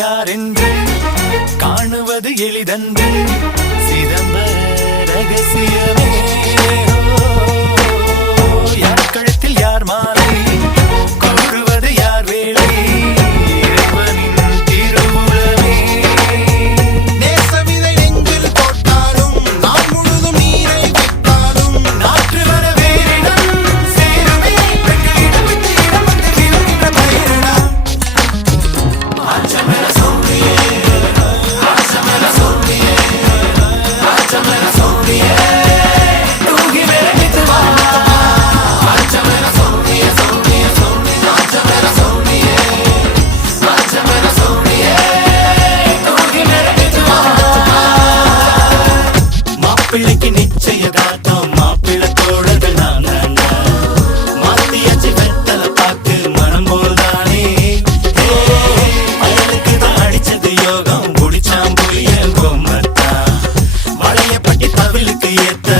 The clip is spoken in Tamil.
யார் என்று காணுவது எளிதன்று சிதம்பர ரகசியமே யார் கழுத்தில் யார் மாலை கொள்வது யார் வேலை இறைவனின் திருவுளமே நேசவிதை நெஞ்சில் போட்டாலும் நான் முழுதும் நீரை விட்டாலும் நாற்று வர வேறிடம் சேருமே பெண்களிடம் விட்டு இடம் வந்து விழுகின்ற பயிரிடா ஆச்சமர சோழியே ஆச்சமர சோழியே ஆச்சமர சோழியே தூங்கி விளங்கிட்டு வா ஆச்சமர சோழியே சோழியே சோழி ஆச்சமர சோழியே ஆச்சமர சோழியே தூங்கி விளங்கிட்டு வா மாப்பிள்ளைக்கு நிச்சயதார்த்தம் மாப்பிள்ளை தோழர்கள் நான் தாண்டா மாத்தியாச்சு வெத்தலை பார்த்து மனம் போல்தானே பயனுக்கு தான் அடிச்சது யோகம் குடிச்சாம் புளிய கோமத்தான் வளையப்பட்டி தவிலுக்கு ஏத்த